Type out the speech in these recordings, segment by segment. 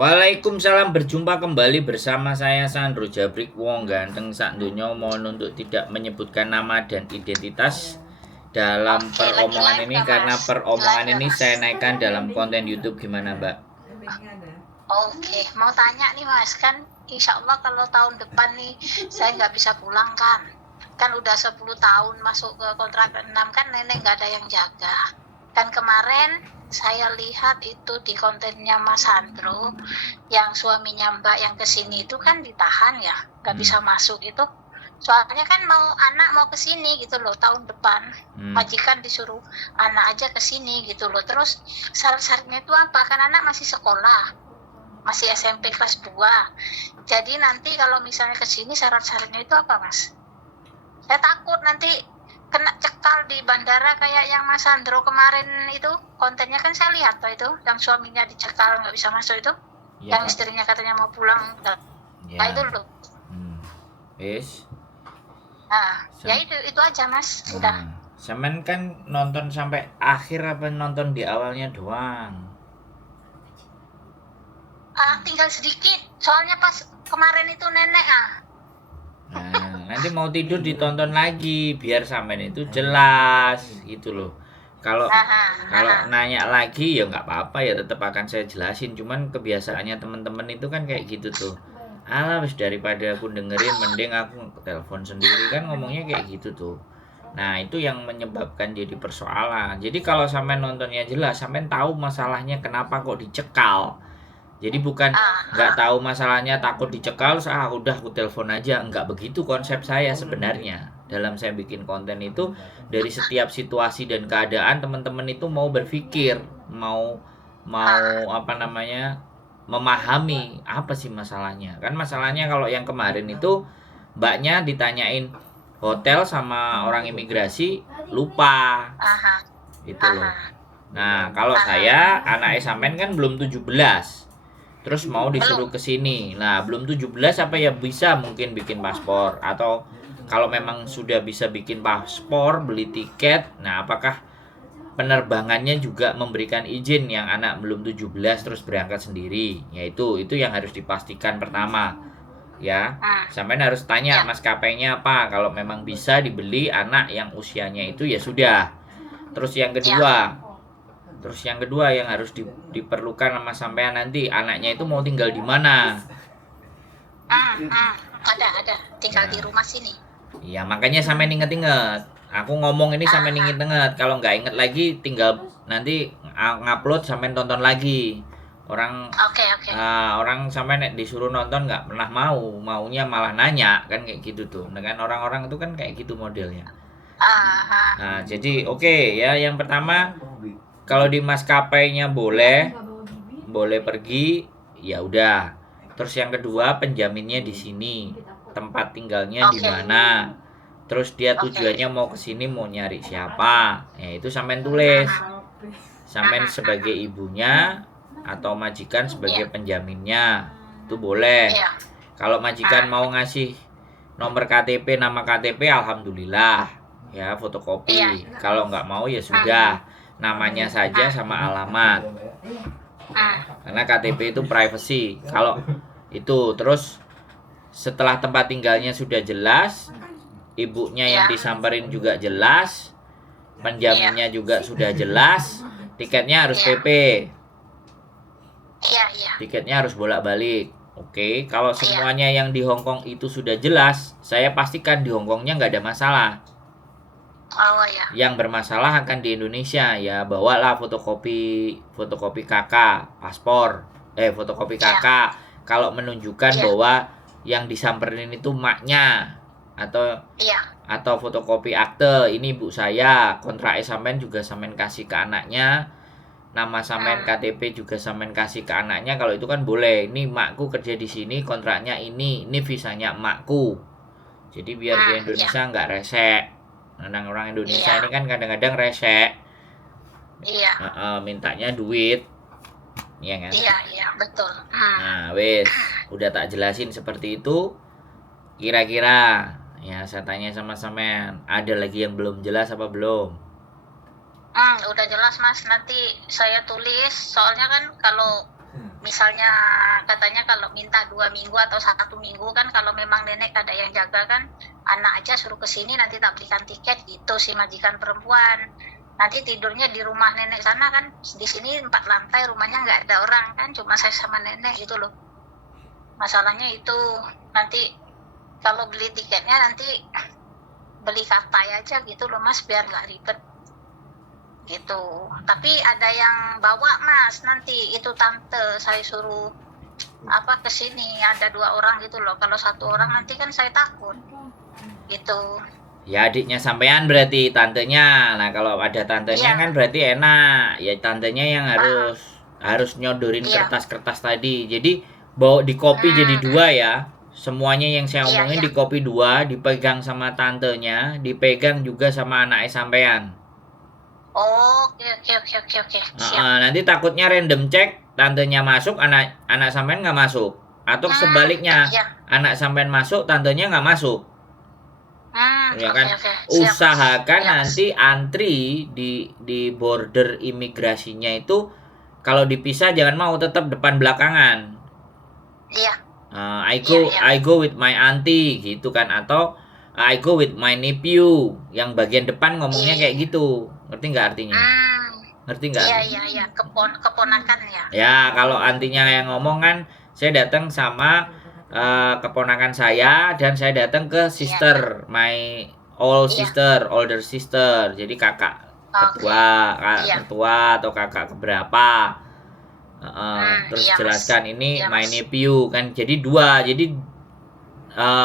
Waalaikumsalam, berjumpa kembali bersama saya Sandro Jabrik, wong ganteng sak donya. Mohon untuk tidak menyebutkan nama dan identitas dalam Oke, lagi peromongan live ini nggak, karena Mas? peromongan Live nggak, ini Mas? saya naikkan dalam konten YouTube. Gimana, Mbak? Oke, mau tanya nih, Mas. Kan insya Allah kalau tahun depan nih saya nggak bisa pulang kan. Kan udah 10 tahun masuk ke kontrak 6 kan nenek nggak ada yang jaga. Dan kemarin saya lihat itu di kontennya Mas Sandro yang suaminya Mbak yang kesini itu kan ditahan ya, nggak bisa masuk itu. Soalnya kan anak mau kesini gitu loh tahun depan. Majikan disuruh anak aja kesini gitu loh. Terus syarat-syaratnya itu apa? Kan anak masih sekolah, masih SMP kelas 2. Jadi nanti kalau misalnya kesini syarat-syaratnya itu apa, Mas? Saya takut nanti kena cekal di bandara kayak yang Mas Sandro kemarin itu. Kontennya kan saya lihat tuh itu, yang suaminya dicekal nggak bisa masuk itu. Ya, yang Pak. istrinya katanya mau pulang. Nah, Ya. itu loh. Wis. Nah, ya itu aja, Mas. Udah. Semen kan nonton sampai akhir apa nonton di awalnya doang? Tinggal sedikit. Soalnya pas kemarin itu nenek Nah, nanti mau tidur ditonton lagi biar sampean itu jelas gitu loh. Kalau nanya lagi ya nggak apa-apa, ya tetap akan saya jelasin. Cuman kebiasaannya teman-teman itu kan kayak gitu tuh. Alah, wis daripada aku dengerin mending aku telepon sendiri, kan ngomongnya kayak gitu tuh. Nah, itu yang menyebabkan jadi persoalan. Jadi kalau sampean nontonnya jelas, sampean tahu masalahnya kenapa kok dicekal. Jadi bukan nggak tahu masalahnya takut dicekal, udah aku telepon aja. Nggak begitu konsep saya sebenarnya. Dalam saya bikin konten itu, dari setiap situasi dan keadaan teman-teman itu mau berpikir, mau apa namanya, memahami apa sih masalahnya. Kan masalahnya kalau yang kemarin itu mbaknya ditanyain hotel sama orang imigrasi, lupa. Itu loh. Nah, kalau saya anak sampean kan belum 17. Terus mau disuruh ke sini. Nah, belum 17 apa ya bisa mungkin bikin paspor, atau kalau memang sudah bisa bikin paspor, beli tiket. Nah, apakah penerbangannya juga memberikan izin yang anak belum 17 terus berangkat sendiri? Yaitu itu yang harus dipastikan pertama. Ya, sampean harus tanya maskapainya apa. Kalau memang bisa dibeli anak yang usianya itu ya sudah. Terus yang kedua yang harus diperlukan sama sampean nanti, anaknya itu mau tinggal di mana? Ada tinggal di rumah sini. Ya makanya sampean inget-inget. Aku ngomong ini sampean inget-inget. Kalau nggak inget lagi, tinggal nanti ngupload sampean tonton lagi. Orang sampean disuruh nonton nggak pernah maunya malah nanya kan, kayak gitu tuh. Dengan orang-orang itu kan kayak gitu modelnya. Nah, jadi oke, ya, yang pertama, kalau di maskapainya boleh pergi, ya udah. Terus yang kedua, penjaminnya di sini, tempat tinggalnya di mana, terus dia tujuannya mau ke sini mau nyari siapa, ya itu sampean tulis. Sampean sebagai ibunya atau majikan sebagai penjaminnya, itu boleh. Kalau majikan mau ngasih nomor KTP, nama KTP, alhamdulillah, ya fotokopi. Kalau nggak mau ya sudah, namanya saja sama alamat. Karena KTP itu privacy. Kalau itu terus setelah tempat tinggalnya sudah jelas, ibunya yang disamperin juga jelas, penjaminnya juga sudah jelas, tiketnya harus PP. Tiketnya harus bolak-balik. Oke, kalau semuanya yang di Hongkong itu sudah jelas, saya pastikan di Hongkongnya nggak ada masalah. Yang bermasalah akan di Indonesia, ya bawalah fotokopi KK, paspor, fotokopi KK. Kalau menunjukkan bahwa yang disamperin itu maknya, atau fotokopi akte, ini ibu saya, kontrak sampean juga sampean kasih ke anaknya, nama sampean KTP juga sampean kasih ke anaknya. Kalau itu kan boleh. Ini makku kerja di sini, kontraknya ini visanya makku. Jadi biar di Indonesia nggak resek. Orang Indonesia ini kan kadang-kadang resek. Mintanya duit. Iya kan? Iya, betul. Nah, wes, udah tak jelasin seperti itu. Kira-kira ya saya tanya sama sampean, ada lagi yang belum jelas apa belum? Udah jelas, Mas. Nanti saya tulis. Soalnya kan kalau misalnya katanya kalau minta 2 minggu atau 1 minggu kan, kalau memang nenek ada yang jaga kan, anak aja suruh ke sini nanti tak belikan tiket gitu si majikan perempuan. Nanti tidurnya di rumah nenek sana kan, di sini 4 lantai rumahnya nggak ada orang kan, cuma saya sama nenek gitu loh. Masalahnya itu nanti kalau beli tiketnya nanti beli kartai aja gitu loh Mas, biar nggak ribet gitu. Tapi ada yang bawa Mas, nanti itu tante saya suruh ke sini, ada 2 orang gitu loh. Kalau 1 orang nanti kan saya takut gitu. Ya adiknya sampean berarti tantenya. Nah kalau ada tantenya kan berarti enak. Ya tantenya yang harus nyodorin kertas-kertas tadi. Jadi bawa di copy jadi 2 ya. Semuanya yang saya omongin di copy 2, dipegang sama tantenya, dipegang juga sama anaknya sampean. Oke. Nanti takutnya random check, tantenya masuk, anak sampean nggak masuk. Atau sebaliknya, anak sampean masuk, tantenya nggak masuk. Ya kan? Usahakan nanti antri di border imigrasinya itu kalau dipisah jangan mau, tetap depan belakangan. Iya. I go with my auntie gitu kan, atau I go with my nephew, yang bagian depan ngomongnya kayak gitu. Ngerti nggak artinya? Ngerti nggak? Iya. Keponakan ya. Ya, kalau antinya yang ngomong kan, saya datang sama keponakan saya, dan saya datang ke sister, my older sister. Jadi kakak ketua atau kakak keberapa. Terus jelaskan ini my nephew kan, jadi 2. Jadi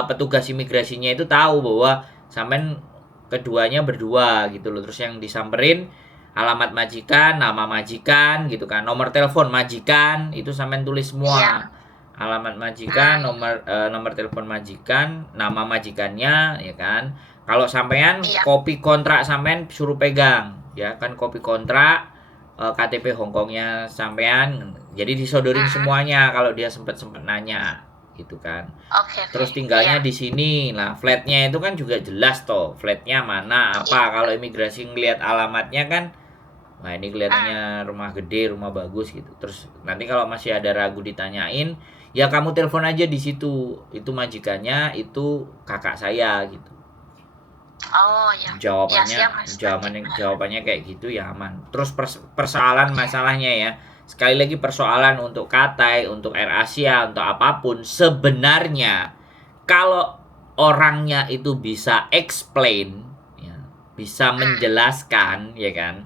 petugas imigrasinya itu tahu bahwa sampean keduanya berdua gitu loh. Terus yang disamperin alamat majikan, nama majikan gitu kan, nomor telepon majikan itu sampean tulis semua. Alamat majikan, nomor telepon majikan, nama majikannya ya kan. Kalau sampean kopi kontrak sampean suruh pegang ya kan, kopi kontrak, KTP Hongkongnya sampean. Jadi disodorin semuanya kalau dia sempat nanya gitu kan. Terus tinggalnya di sini. Nah, flatnya itu kan juga jelas toh. Flatnya mana apa. Kalau imigrasi ngelihat alamatnya kan, nah ini kelihatannya rumah gede, rumah bagus gitu. Terus nanti kalau masih ada ragu ditanyain, ya kamu telepon aja di situ. Itu majikannya, itu kakak saya gitu. Jawabannya kayak gitu ya aman. Terus persoalan masalahnya ya. Sekali lagi, persoalan untuk Katai, untuk AirAsia, untuk apapun, sebenarnya kalau orangnya itu bisa explain ya, bisa menjelaskan ya kan,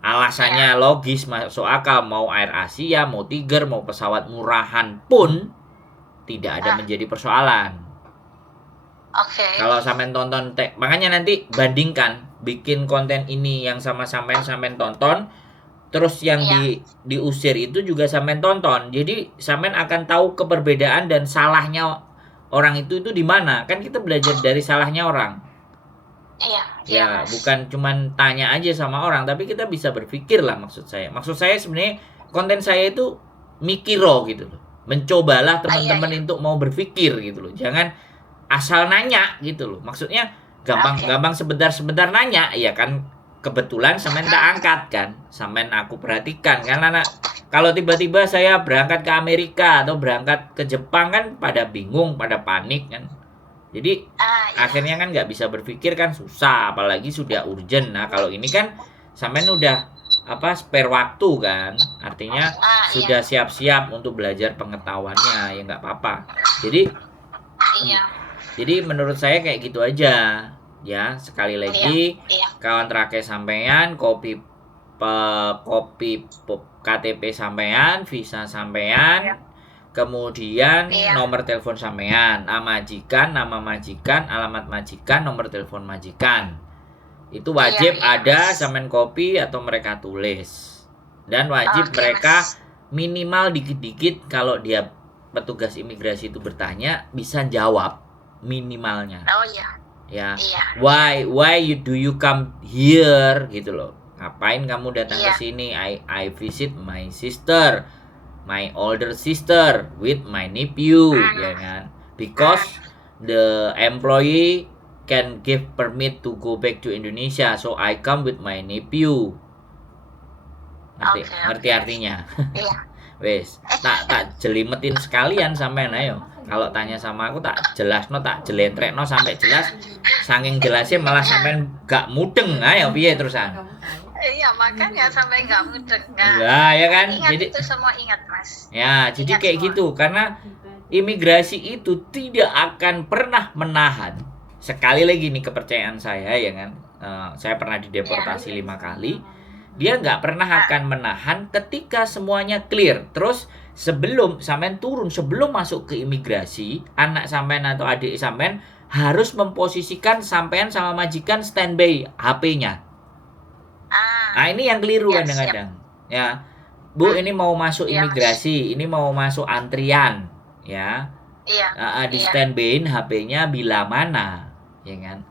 alasannya logis, masuk akal, mau AirAsia, mau Tiger, mau pesawat murahan pun tidak ada menjadi persoalan. Kalau sampean tonton, makanya nanti bandingkan, bikin konten ini yang sama sampean tonton, terus yang diusir itu juga sampean tonton. Jadi sampean akan tahu keperbedaan dan salahnya orang itu di mana. Kan kita belajar dari salahnya orang. Ya, bukan cuman tanya aja sama orang, tapi kita bisa berpikir lah, maksud saya. Maksud saya sebenarnya konten saya itu mikiro gitu loh. Mencobalah teman-teman untuk mau berpikir gitu loh. Jangan asal nanya gitu loh. Maksudnya gampang sebentar nanya, ya kan. Kebetulan sampean tak angkat kan, sampean aku perhatikan kan, anak kalau tiba-tiba saya berangkat ke Amerika atau berangkat ke Jepang kan pada bingung, pada panik kan. Jadi akhirnya kan nggak bisa berpikir kan, susah, apalagi sudah urgent. Nah kalau ini kan sampean udah spare waktu kan, artinya sudah siap-siap untuk belajar pengetahuannya, ya nggak apa-apa. Jadi menurut saya kayak gitu aja. Ya, sekali lagi, kawan terakhir sampean, kopi KTP sampean, visa sampean, kemudian nomor telepon sampean, nama majikan, alamat majikan, nomor telepon majikan. Itu wajib ada sampean kopi atau mereka tulis. Dan wajib mereka minimal dikit-dikit kalau dia petugas imigrasi itu bertanya bisa jawab minimalnya. Ya, why do you come here gitu loh, ngapain kamu datang ke sini? I visit my sister, my older sister with my nephew, ya kan, because the employee can give permit to go back to Indonesia, so I come with my nephew. Ngerti artinya? Wes, tak jelimetin sekalian sampean ayo. Kalau tanya sama aku tak jelasno, tak jelentrekno sampai jelas. Saking jelasnya malah sampean gak mudeng. Ayo piye terusan? Iya, makanya sampai nggak mudeng. Lah ya kan? Ingat Jadi itu semua, ingat Mas. ya, jadi Ingat kayak semua. gitu karena imigrasi itu tidak akan pernah menahan. Sekali lagi nih kepercayaan saya ya kan. Saya pernah dideportasi 5 kali. Dia nggak pernah akan menahan ketika semuanya clear. Terus sebelum sampean turun, sebelum masuk ke imigrasi, anak sampean atau adik sampean harus memposisikan sampean sama majikan standby HP-nya. Nah, ini yang keliru Ya, kadang-kadang. Ya. Bu, ini mau masuk Iya, Mas. imigrasi, ini mau masuk antrian, ya. Iya. Di Iya. standbyin HP-nya bila mana, ya kan?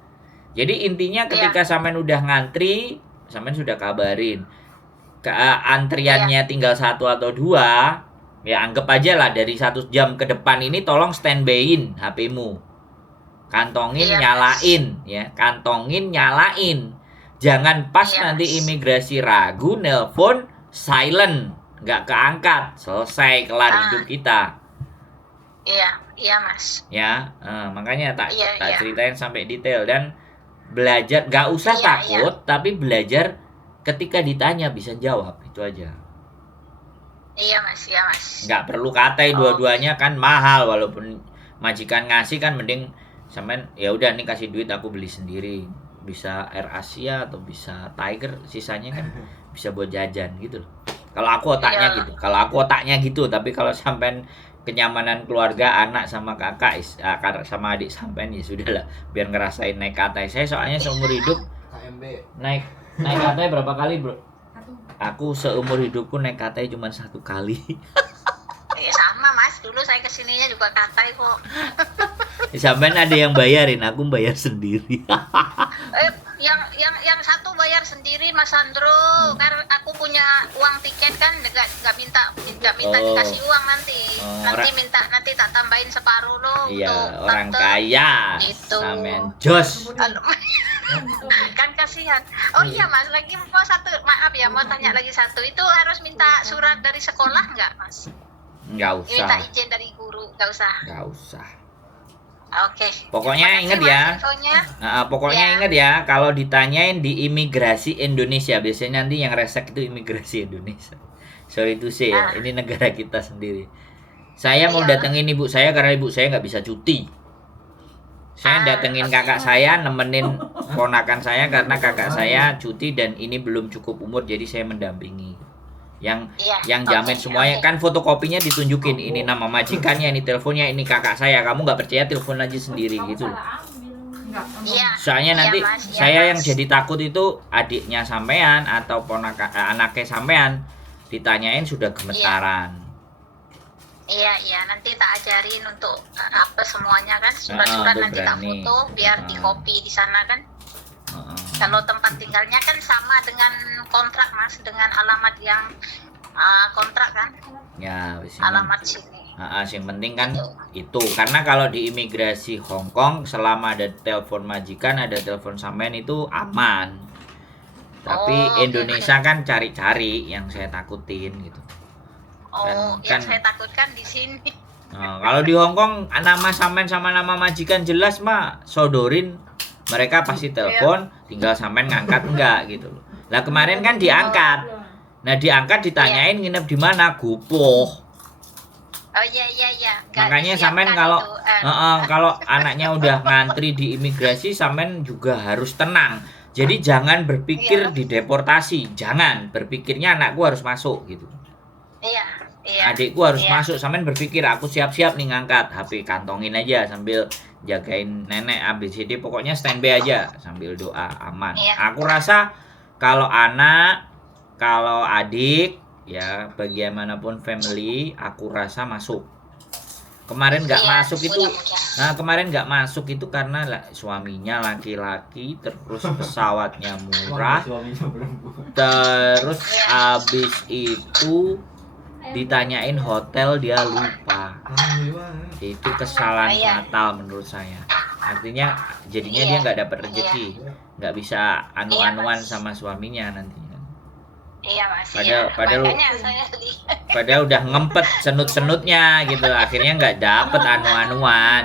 Jadi intinya ketika sampean udah ngantri, sampean sudah kabarin. Antriannya tinggal 1 atau 2, ya anggap aja lah dari 1 jam ke depan ini tolong standbyin HP-mu. Kantongin, Iya, nyalain, ya. Kantongin, nyalain. Jangan pas Iya, nanti Mas. imigrasi ragu, nelpon silent, nggak keangkat, selesai kelar hidup kita. Iya Mas. Ya, makanya tak Iya. ceritain sampai detail dan belajar, nggak usah Iya, takut, tapi belajar ketika ditanya bisa jawab, itu aja. Iya Mas. Nggak perlu katai dua-duanya kan mahal, walaupun majikan ngasih kan mending sampean ya udah nih kasih duit aku beli sendiri. Bisa Air Asia atau bisa Tiger, sisanya kan bisa buat jajan gitu loh. Kalau aku otaknya gitu. Kalau aku otaknya gitu, tapi kalau sampean kenyamanan keluarga, anak sama kakak sama adik sampean ya sudahlah, biar ngerasain naik katai. Saya soalnya seumur hidup naik katai berapa kali, Bro? Aku seumur hidupku naik katai cuma 1 kali. Sama Mas, dulu saya kesininya juga katai kok. Sampean ada yang bayarin, aku bayar sendiri. Yang satu bayar sendiri Mas Sandro, karena aku punya uang tiket kan, nggak minta dikasih uang nanti. Nanti tak tambahin separuh loh. Iya, orang kaya. Gitu. Sampean jos. Kan kasihan. Oh iya Mas, lagi mau tanya lagi satu. Itu harus minta surat dari sekolah nggak Mas? Nggak usah. Minta izin dari guru, nggak usah. Nggak usah. Oke. Pokoknya ingat ya. Pokoknya ingat ya, kalau ditanyain di imigrasi Indonesia, biasanya nanti yang resek itu imigrasi Indonesia. Sorry to say ya, ini negara kita sendiri. Saya mau datengin ibu saya karena ibu saya nggak bisa cuti. Saya datengin kakak saya, nemenin ponakan saya karena kakak saya cuti dan ini belum cukup umur, jadi saya mendampingi. Yang jamin semuanya kan, fotokopinya ditunjukin, ini nama majikannya, ini teleponnya, ini kakak saya. Kamu nggak percaya, telepon aja sendiri gitu. Soalnya nanti saya yang jadi takut itu adiknya sampean atau anaknya sampean ditanyain sudah gemetaran. Iya, nanti tak ajarin untuk apa semuanya kan, surat-surat nanti tak foto biar di copy di sana kan. Kalau tempat tinggalnya kan sama dengan kontrak Mas, dengan alamat yang kontrak kan. Ya, alamat sini. Yang penting kan itu, karena kalau di imigrasi Hong Kong selama ada telepon majikan, ada telepon sampean itu aman. Tapi Indonesia kan cari-cari, yang saya takutin gitu. Yang saya takutkan di sini. Kalau di Hong Kong nama sampean sama nama majikan jelas mah, sodorin, mereka pasti telepon, tinggal sampean ngangkat enggak gitu loh. Lah kemarin kan diangkat. Nah, diangkat ditanyain nginep di mana, Gupoh. Iya. Makanya sampean kalau anaknya udah ngantri di imigrasi, sampean juga harus tenang. Jadi jangan berpikir dideportasi, jangan berpikirnya anakku harus masuk gitu. Iya. Adikku harus masuk, sampean berpikir aku siap-siap nih ngangkat, HP kantongin aja sambil jagain nenek ABCD, pokoknya standby aja sambil doa aman. Aku rasa kalau anak, kalau adik, ya bagaimanapun family, aku rasa masuk. Kemarin nggak masuk itu, kemarin nggak masuk itu karena suaminya laki-laki, terus pesawatnya murah, terus abis itu ditanyain hotel dia lupa. Itu kesalahan fatal menurut saya. Artinya jadinya dia nggak dapat rezeki, nggak bisa anu-anuan sama suaminya nantinya. Iya Mas. Padahal Makanya saya lihat. padahal udah ngempet senut-senutnya gitu, akhirnya nggak dapet anu-anuan.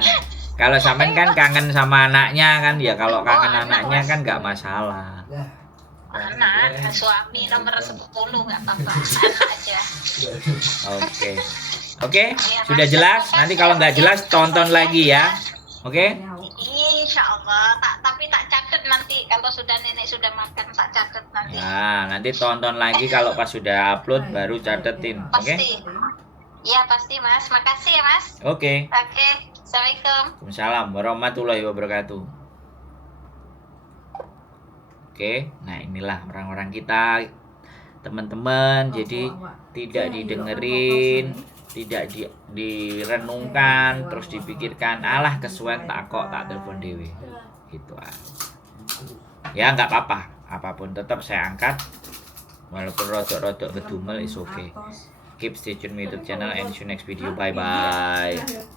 Kalau sampean kan kangen sama anaknya kan, ya kalau kangen anaknya kan nggak masalah. Anak, suami nomor 10 nggak apa-apa, anak aja. Oke, sudah jelas. Nanti kalau nggak jelas tonton lagi ya. Oke? Insya Allah. Tapi tak catat nanti kalau sudah nenek sudah makan, tak catat nanti. Nah, nanti tonton lagi kalau pas sudah upload baru catetin. Oke? Pasti. Iya pasti Mas. Makasih ya Mas. Oke. Oke. Assalamualaikum. Waalaikumsalam warahmatullahi wabarakatuh. Oke, nah inilah orang-orang kita, teman-teman. Jadi tidak didengerin, tidak direnungkan, terus dipikirkan, alah kesuwen tak kok tak telepon dewe. Gitu ah. Ya nggak apa-apa, apapun tetap saya angkat. Walaupun rodok-rodok ngedumel is okay. Keep stay tune with YouTube channel and see you next video. Bye bye.